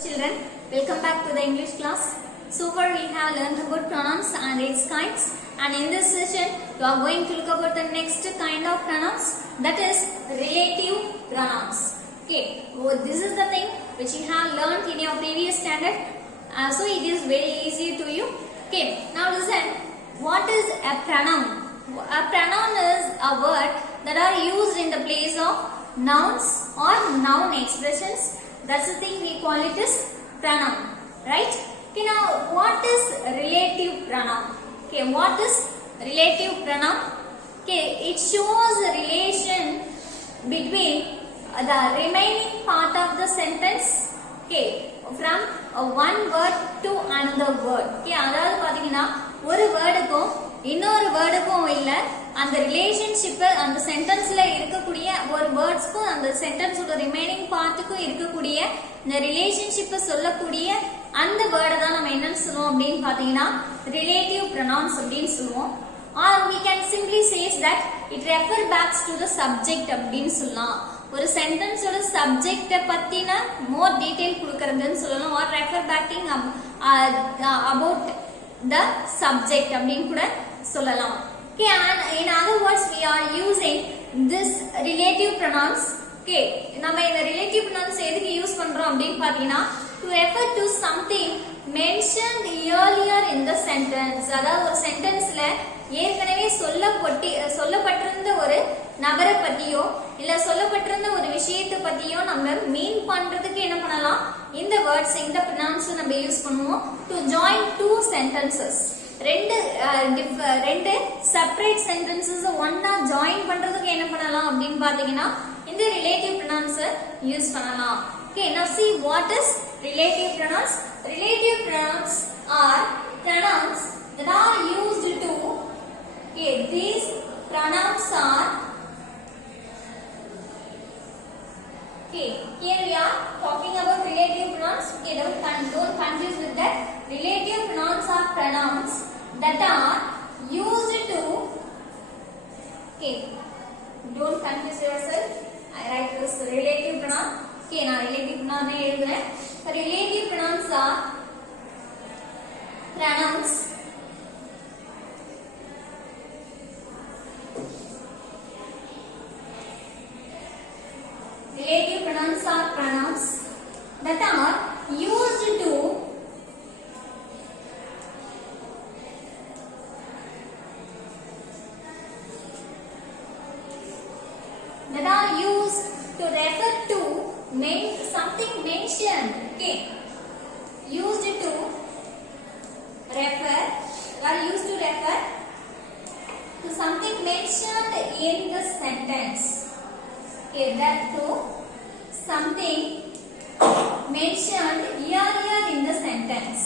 Children, welcome back to the English class. So far we have learned about pronouns and its kinds, and in this session we are going to look about the next kind of pronouns, that is relative pronouns. Okay, so this is the thing which you have learned in your previous standard, so it is very easy to you. Okay, now listen, what is a pronoun? A pronoun is a word that are used in the place of nouns or noun expressions. That's the thing we call it as pronoun, right? Okay, now what is relative pronoun? Okay, what is relative pronoun? Okay, it shows a relation between the remaining part of the sentence, okay, from one word to another word. Okay, அதாவது பாத்தீங்கன்னா ஒரு வேர்டுக்கும் இன்னொரு வேர்டுக்கும் இல்ல அந்த relationship அந்த சென்டென்ஸ்ல இருக்கக்கூடிய ஒரு வேர்ட்ஸ்க்கும் அந்த சென்டென்ஸோட ரிமைனிங் பார்ட்டுக்கும் இருக்கக்கூடிய இந்த ரிலேஷன்ஷிப்பை சொல்லக்கூடிய அந்த வேர்டை தான் நம்ம என்னன்னு சொல்லுவோம் அப்படின்னு பாத்தீங்கன்னா ரிலேட்டிவ் ப்ரொனவுன்ஸ் அப்படின்னு சொல்லுவோம். or we can simply say that it refer back to the subject அப்படின்னு சொல்லலாம். ஒரு சென்டென்ஸோட சப்ஜெக்ட பத்தின மோர் டீடைல் கொடுக்கறதுன்னு சொல்லலாம். or refer backing about the subject அப்படின்னு கூட சொல்லலாம். Okay, and in other words we are using this relative pronouns. Okay, நம்ம இந்த relative pronouns எதுக்கு யூஸ் பண்றோம் அப்படின்னு பாத்தீங்கன்னா to refer to something mentioned earlier in the sentence. அதாவது ஒரு சென்டென்ஸ்ல ஏற்கனவே சொல்லப்பட்டிருந்த ஒரு நபரை பத்தியோ இல்ல சொல்லப்பட்டிருந்த ஒரு விஷயத்தை பத்தியோ நம்ம மீன் பண்றதுக்கு என்ன பண்ணலாம், இந்த வேர்ட்ஸ் இந்த pronouns நம்ம யூஸ் பண்ணுவோம் to join two sentences. ரெண்டு செப்பரேட் சென்டென்சஸ் ஒண்ணா ஜாயின் பண்றதுக்கு என்ன பண்ணலாம் அப்படின்னு பாத்தீங்கன்னா இந்த ரிலேட்டிவ் pronouns யூஸ் பண்ணலாம். Okay, now see what is relative pronouns. Relative pronouns are pronouns that are used to, okay, these pronouns are, okay, here we are talking about relative pronouns. Okay, don't confuse with that. Relative pronouns are pronouns that are used to, okay, don't confuse yourself. I write this relative pronoun. Okay, now relative pronoun ne எழுதுறேன். Relative pronouns are pronouns that are used to refer to something mentioned. Okay, used to refer to something mentioned in the sentence. Okay, that to something mentioned earlier in the sentence.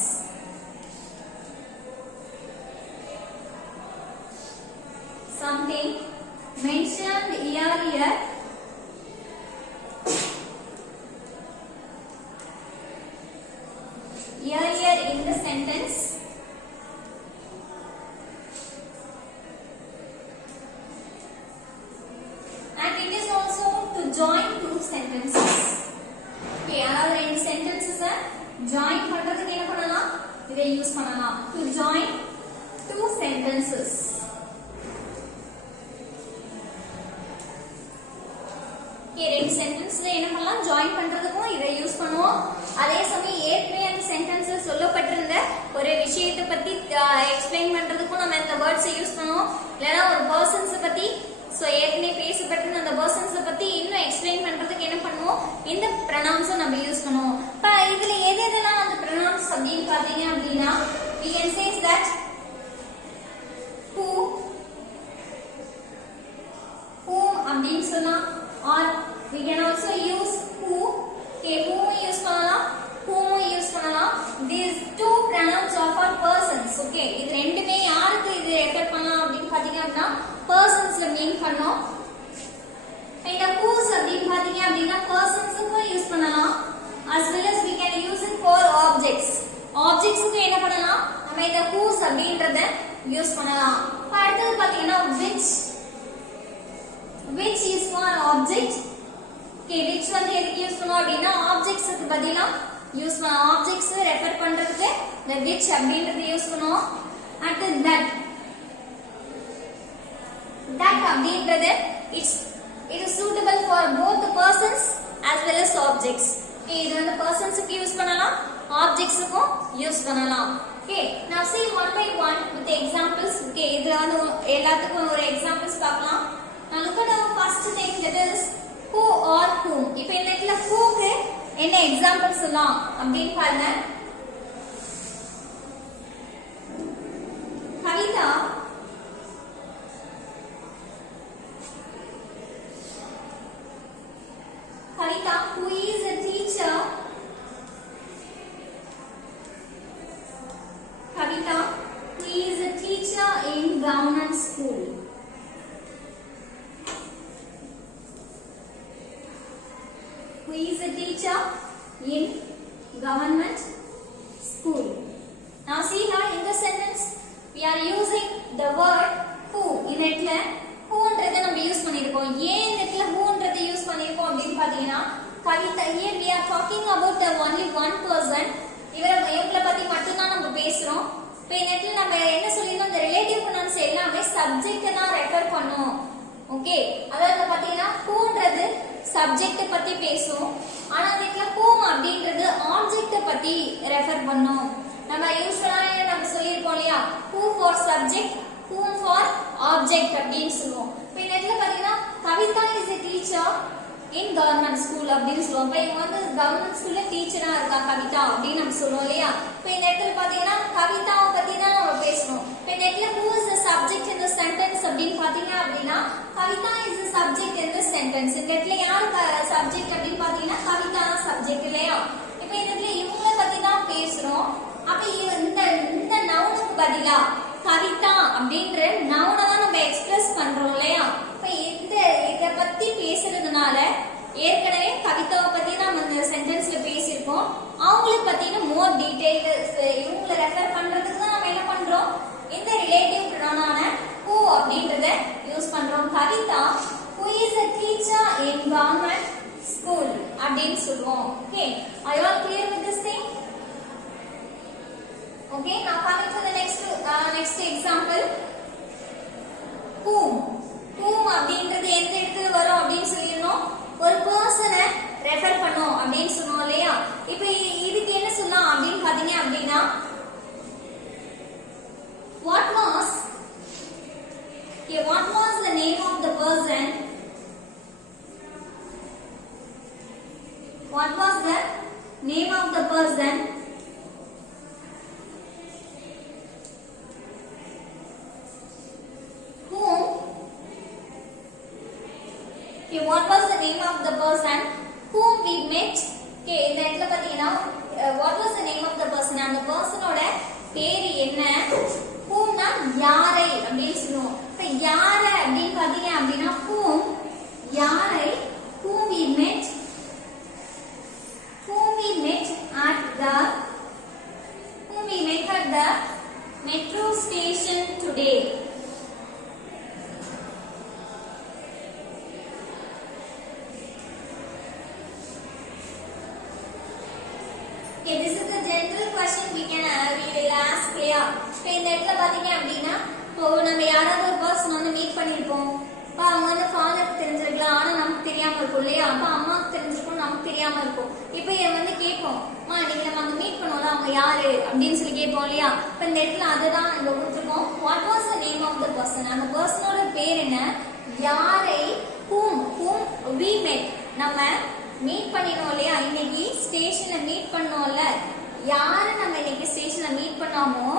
Something mentioned earlier in the sentence, and it is also to join two sentences. Okay, அதாவது ரெண்டு sentences join பண்றதுக்கு என்ன பண்ணலாம், இதை use பண்ணலாம் to join two sentences. Okay, ரெண்டு சென்டென்ஸ்ல என்ன பண்ணலாம், ஜாயின் பண்றதுக்கும் இதை யூஸ் பண்ணுவோம். அதே சமயம் ஏற்கனவே அந்த சென்டென்ஸ்ல சொல்லப்பட்டிருந்த ஒரு விஷயத்தை பத்தி எக்ஸ்பிளைன் பண்றதுக்கும் நம்ம இந்த வேர்ட்ஸ் யூஸ் பண்ணுவோம். இல்லனா ஒரு பர்சன்ஸ் பத்தி ஏற்கனவே பேசப்பட்டிருந்த அந்த பர்சன்ஸ் பத்தி இன்னும் எக்ஸ்பிளைன் பண்றதுக்கு என்ன பண்ணுவோம், இந்த pronouns நம்ம யூஸ் பண்ணுவோம். இதுல எதெல்லாம் அந்த pronouns அப்படின்னு பாத்தீங்க அப்படின்னா we can say that whom அப்படின்னு சொல்லலாம், or we can also use who. Okay, whom use பண்ணலாம். These two pronouns are for persons. Okay, இது ரெண்டுமே யாருக்கு இது ரெஃபர் பண்ணலாம் அப்படின்னு பாத்தீங்க அப்படின்னா persons மீன் பண்ணோம். இந்த whose அப்படின்னு பாத்தீங்க அப்படின்னா personsக்கும் யூஸ் பண்ணலாம், as well as we can use it for objects. Objectsக்கு என்ன பண்ணலாம், நம்ம இந்த whose அப்படின்றத யூஸ் பண்ணலாம். அடுத்து பாத்தீங்கன்னா which is for object. Okay, which வந்து எதுக்கு யூஸ் பண்ணுவோம் அப்படின்னா ஆப்ஜெக்ட்ஸ்க்கு பதிலா யூஸ் பண்ண ஆப்ஜெக்ட்ஸ் ரெஃபர் பண்றதுக்கு the which அப்படின்றது யூஸ் பண்ணுவோம். அடுத்து that அப்படின்றது it is suitable for both the persons as well as objects. Okay, இது வந்து personsக்கு யூஸ் பண்ணலாம், objectsக்கும் யூஸ் பண்ணலாம். Okay, now see one by one with the examples. Okay, இது வந்து எல்லாத்துக்கும் ஒரு examples பார்க்கலாம். Now look at our first thing, that is who or whom. இப்போ இந்த இடத்துல whoக்கு என்ன examples சொல்லலாம் அப்படின்னு பாருங்க. Kavitha who is a teacher. Kavita who is a teacher in government school. Who is a teacher in government school. Now see here in the sentence we are using the word who. In இடத்துல whoன்றதை நம்ம use பண்ணிருக்கோம். ஏன் இந்த இடத்துல whoன்றதை use பண்ணிருக்கோம் அப்படின்னு பாத்தீங்கன்னா Kavitha, here we are talking about the only one person. இவங்களை பத்தி மட்டும் தான் நம்ம பேசுறோம். இப்போ இந்த இடத்துல நம்ம என்ன சொல்லிருந்தோம், இந்த ரிலேட்டிவ் ப்ரொனவுன்ஸ் எல்லாமே சப்ஜெக்ட் தான் ரெஃபர் பண்ணும். ஓகே, அதாவது பாத்தீங்கன்னா whoன்றது சப்ஜெக்ட் பத்தி பேசும், ஆனா இந்த இடத்துல whom அப்படின்றது ஆப்ஜெக்ட் பத்தி ரெஃபர் பண்ணும். நம்ம யூசுவலா நம்ம சொல்லிருப்போம் இல்லையா, who for subject, whom for object அப்படின்னு சொல்லுவோம். இப்போ இந்த இடத்துல பாத்தீங்கன்னா Kavitha is a teacher in government school அப்படின்னு சொல்லுவோம். இப்போ இவங்க வந்து கவர்மெண்ட் ஸ்கூல்ல டீச்சரா இருக்கா கவிதா அப்படின்னு நம்ம சொல்லுவோம் இல்லையா. இப்போ இந்த இடத்துல பாத்தீங்கன்னா கவிதாவை பத்தி தான் நம்ம பேசணும். இப்போ இந்த இடத்துல who is the subject in the sentence அப்படின்னு பாத்தீங்க அப்படின்னா Kavitha is the subject in the sentence. இந்த இடத்துல யாரு சப்ஜெக்ட் அப்படின்னு பாத்தீங்கன்னா கவிதா தான் சப்ஜெக்ட் இல்லையா. இப்போ இந்த இடத்துல இவங்களை பத்தி தான் பேசுறோம். அப்ப இந்த நவுனுக்கு பதிலா கவிதா அப்படின்ற நவுனை தான் நம்ம எக்ஸ்பிரஸ் பண்றோம் இல்லையா. இப்ப இத பத்தி பேசுறதுனால ஏற்கனவே கவிதாவை பத்தி நம்ம இந்த சென்டென்ஸ்ல பேசியிருக்கோம். அவங்களை பத்தின மோர் டீடைல்ஸ் இவங்களை ரெஃபர் பண்றதுக்கு தான் நம்ம என்ன பண்றோம், இந்த ரிலேட்டிவ் ப்ரொனவுனான who அப்படின்றத யூஸ் பண்றோம். Kavitha who is a teacher in government school அப்படின்னு சொல்லுவோம். Okay, are you all clear with this thing? Okay, now coming to the next example. Whom அப்படின்றது எந்த இடத்துல வரும் அப்படின்னு சொல்லிருந்தோம், ஒரு பர்சனை ரெஃபர் பண்ணோம் அப்படின்னு சொன்னோம் இல்லையா. இப்போ இதுக்கு என்ன சொல்லலாம் அப்படின்னு பாத்தீங்க அப்படின்னா what was the name of the person? What was the name of the person what was the name of the person whom we met? Okay, இந்த இடத்துல பாத்தீங்கன்னா what was the name of the person, அந்த பர்சனோட பேரு என்ன, whom னா யாரை அப்படின்னு சொல்லுவோம். இப்ப யாரை அப்படின்னு பாத்தீங்க அப்படின்னா whom, யாரை, whom we met at the metro station today. Okay, this is the general question we will ask here. இப்போ இந்த இடத்துல பாத்தீங்க அப்படின்னா இப்போ நம்ம யாராவது ஒரு பர்சன் வந்து மீட் பண்ணிருப்போம். இப்போ அவங்க வந்து ஃபாதருக்கு தெரிஞ்சிருக்கலாம், ஆனா நமக்கு தெரியாம இருக்கும் இல்லையா. அப்ப அம்மாவுக்கு தெரிஞ்சிருக்கும், நமக்கு தெரியாம இருக்கும். இப்போ வந்து கேட்போம், அம்மா நீங்க நம்ம அங்க மீட் பண்ணுவோம்ல அவங்க யாரு அப்படின்னு சொல்லி கேட்போம் இல்லையா. இப்போ இந்த இடத்துல அதுதான் இங்க கொடுத்துருக்கோம். What was the name of the person, அந்த பர்சனோட பேர் என்ன, யாரை, whom we met, நம்ம மீட் பண்ணினோம் இல்லையா. இன்னைக்கு ஸ்டேஷன்ல மீட் பண்ணோம்ல, யாரை நம்ம இன்னைக்கு ஸ்டேஷன்ல மீட் பண்ணாமோ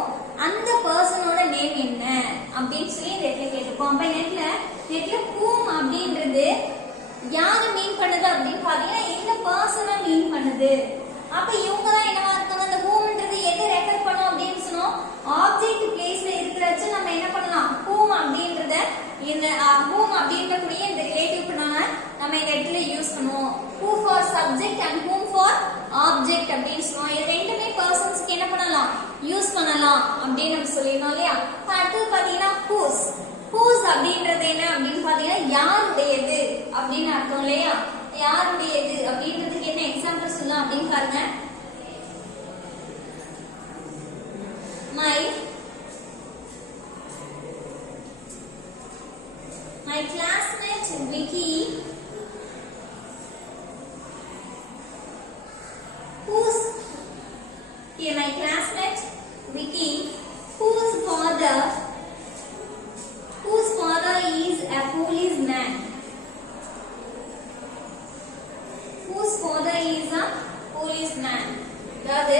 அந்த பர்சனோட நேம் என்ன அப்படின்னு சொல்லி இந்த இடத்துல கேட்டிருக்கோம். அப்ப நெட்ல whom அப்படின்றது யாரை மீன் பண்ணுது அப்படின்னு பாத்தீங்கன்னா இந்த பர்சனை மீன் பண்ணுது. அப்ப இவங்க தான் என்னவா இருக்காங்க, அந்த whomன்றது எதை ரெஃபர் பண்ணோம் அப்படின்னு சொன்னோம், ஆப்ஜெக்ட் பிளேஸ்ல இருக்கிறச்சு நம்ம என்ன பண்ணலாம், whom அப்படின்றத இந்த whom அப்படின்றக்கூடிய இந்த ரிலேட்டிவ் ப்ரொனவுன் நம்ம இந்த இடத்துல யூஸ் பண்ணுவோம். who for subject and whom for object அப்படின்னு சொல்லுவோம். இது ரெண்டுமே பர்சன்ஸ்க்கு என்ன பண்ணலாம், யூஸ் பண்ணலாம் அப்படின்னு நம்ம சொல்லிடணும் இல்லையா. அடுத்து பாத்தீங்கன்னா whose அப்படின்றது என்ன அப்படின்னு பாத்தீங்கன்னா யாருடையது அப்படின்னு அர்த்தம் இல்லையா. யாருடையது அப்படின்றதுக்கு என்ன எக்ஸாம்பிள் சொல்லலாம் அப்படின்னு பாருங்க. Okay, my classmate Vicky, whose father is a policeman. Whose father is a policeman. அதாவது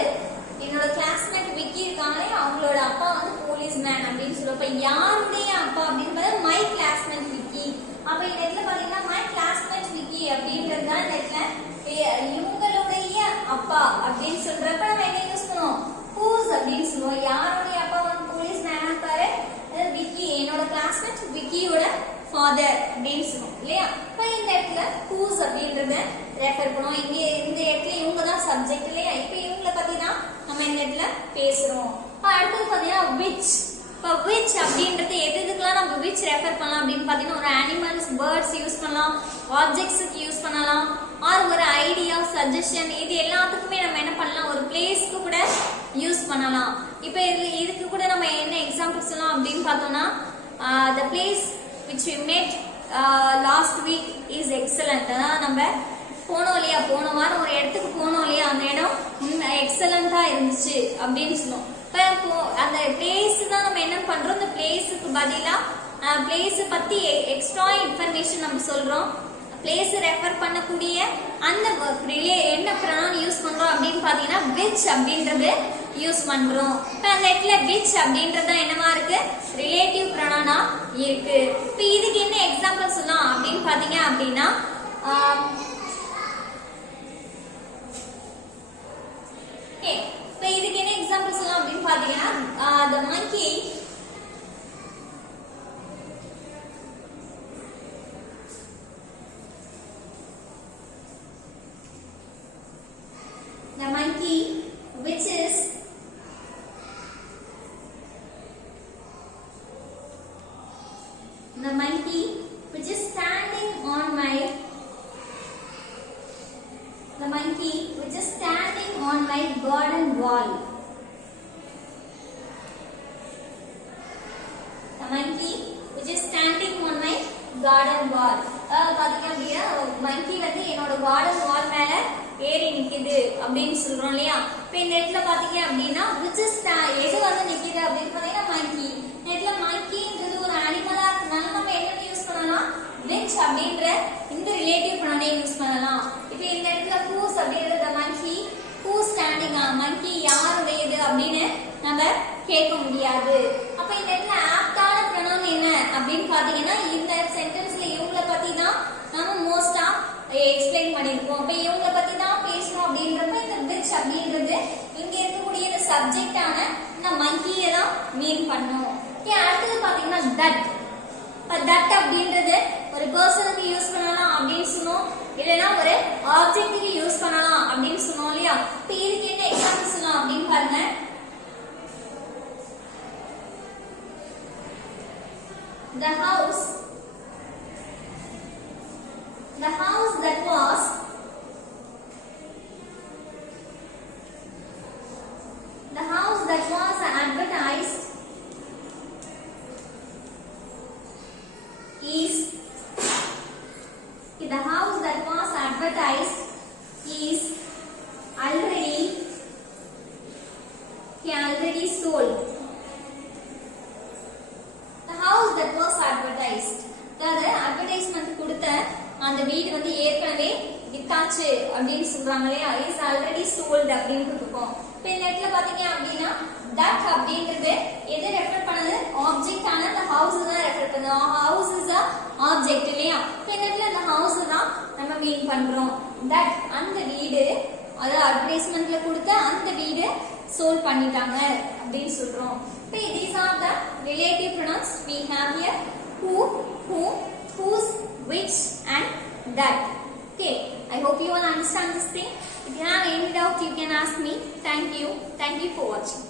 என்னோட கிளாஸ்மேட் விக்கி இருக்காங்களே அவங்களோட அப்பா வந்து போலீஸ்மேன் அப்படின்னு சொல்றப்ப யாருடைய அப்பா அப்படின்னு மை கிளாஸ்மேட் விக்கி. அப்ப இந்த இடத்துல பாத்தீங்கன்னா மை கிளாஸ்மேட் விக்கி அப்படின்றது தான் இந்த இடத்துல இவங்களுடைய அப்பா அப்படின்னு சொல்றப்ப நம்ம என்ன யூஸ் பண்ணுவோம், whose அப்படின்னு சொல்லுவோம். யாருடைய அப்பா வந்து போலீஸ்மேனா இருப்பாரு, விக்கி என்னோட கிளாஸ்மேட் விக்கியோட ஃபாதர் அப்படின்னு சொல்லுவோம் இல்லையா. இப்ப இந்த இடத்துல whose அப்படின்றத ரெஃபர் பண்ணுவோம். இங்க இந்த இடத்துல இவங்க தான் சப்ஜெக்ட் இல்லையா. இப்ப இவங்கள பத்தி தான் நம்ம இந்த இடத்துல பேசுறோம். இப்ப அடுத்தது பாத்தீங்கன்னா which. இப்ப which அப்படின்றது எதுக்கெல்லாம் நம்ம which ரெஃபர் பண்ணலாம் அப்படின்னு பாத்தீங்கன்னா ஒரு அனிமல்ஸ், பேர்ட்ஸ் யூஸ் பண்ணலாம், ஆப்ஜெக்ட்ஸ்க்கு யூஸ் பண்ணலாம், ஆர் ஒரு ஐடியா, சஜஷன், இது எல்லாத்துக்குமே நம்ம என்ன பண்ணலாம், ஒரு பிளேஸ்க்கு கூட யூஸ் பண்ணலாம். இப்ப இதுக்கு கூட நம்ம என்ன எக்ஸாம்பிள் சொல்லலாம் அப்படின்னு பார்த்தோம்னா the place which we met last week is excellent. அதான் நம்ம போனோம் இல்லையா, போன வாரம் ஒரு இடத்துக்கு போனோம் இல்லையா, அந்த இடம் எக்ஸலண்டா இருந்துச்சு அப்படின்னு சொல்லுவோம். இப்போ அந்த பிளேஸ் தான் நம்ம என்ன பண்றோம், அந்த பிளேஸுக்கு பதிலா பிளேஸ் பத்தி எக்ஸ்ட்ரா இன்ஃபர்மேஷன் நம்ம சொல்றோம். பிளேஸ் ரெஃபர் பண்ணக்கூடிய அந்த என்ன ப்ரொனவுன் யூஸ் பண்றோம் அப்படின்னு பாத்தீங்கன்னா which அப்படின்றது யூஸ் பண்றோம். இப்ப அந்த இடத்துல which அப்படின்றது என்னவா இருக்கு, ரிலேட்டிவ் ப்ரொனவுனா இருக்கு. இப்ப இதுக்கு என்ன எக்ஸாம்பிள் சொல்லலாம் அப்படின்னு பாத்தீங்க அப்படின்னா இப்ப இதுக்கு என்ன எக்ஸாம்பிள் சொல்லலாம் அப்படின்னு பாத்தீங்கன்னா the monkey which is the monkey which is standing on my garden wall. The monkey which is standing on my garden wall. பாத்தீங்க அப்படின்னா monkey வந்து என்னோட garden wall மேல ஏறி நிக்குது அப்படின்னு சொல்றோம் இல்லையா. இப்ப இந்த இடத்துல பாத்தீங்க அப்படின்னா which is எது வந்து நிக்குது அப்படின்னு பாத்தீங்கன்னா monkey. இந்த இடத்துல monkeyன்றது ஒரு அனிமலா இருக்கனால நம்ம என்ன யூஸ் பண்ணலாம், which அப்படின்ற இந்த ரிலேட்டிவ் ப்ரொனவுனை யூஸ் பண்ணலாம். இப்ப இந்த இடத்துல whose அப்படின்றது monkey, who standing monkey யாருடையது அப்படின்னு நம்ம கேட்க முடியாது. அப்ப இந்த இடத்துல ஆப்டான ப்ரொனவுன் என்ன அப்படின்னு பாத்தீங்கன்னா இந்த சென்டென்ஸ்ல இவங்கள பத்தி தான் நம்ம மோஸ்டா எக்ஸ்பிளைன் பண்ணிருக்கோம். இப்ப இவங்கள பத்தி தான் பேசணும் அப்படின்றப்ப இந்த which அப்படின்றது இங்க இருக்கக்கூடிய இந்த சப்ஜெக்டான இந்த monkey-ய தான் மீன் பண்ணும். அடுத்தது பாத்தீங்கன்னா that. that அப்படின்றது ஒரு பர்சனுக்கு யூஸ் பண்ணலாம் அப்படின்னு சொன்னோம், இல்லனா ஒரு ஆப்ஜெக்ட்டுக்கு யூஸ் பண்ணலாம் அப்படின்னு சொன்னோம் இல்லையா. இப்ப இதுக்கு என்ன எக்ஸாம்பிள் சொல்லலாம் அப்படின்னு பாருங்க. the house that was advertised is already sold. The house that was advertised, அதாவது advertisement கொடுத்த அந்த வீடு வந்து ஏற்கனவே வித்தாச்சு அப்படின்னு சொல்றாங்க இல்லையா, is already sold அப்படின்னு கொடுப்போம். இப்ப இந்த இடத்துல பாத்தீங்க அப்படின்னா that அப்படின்றது எதை ரெஃபர் பண்ணுது, ஆப்ஜெக்ட் ஆன the house தான் ரெஃபர் பண்ணுது. house is a object இல்லையா. இப்ப இந்த இடத்துல the house தான் நம்ம மீன் பண்றோம். that அந்த வீடு, அதாவது அட்வர்டைஸ்மெண்ட்ல கொடுத்த அந்த வீடு sold பண்ணிட்டாங்க அப்படின்னு சொல்றோம். இப்ப these are the relative pronouns we have here: who, whom, whose, which and that. Okay, I hope you all understand this thing. If you have any doubt you can ask me. Thank you for watching.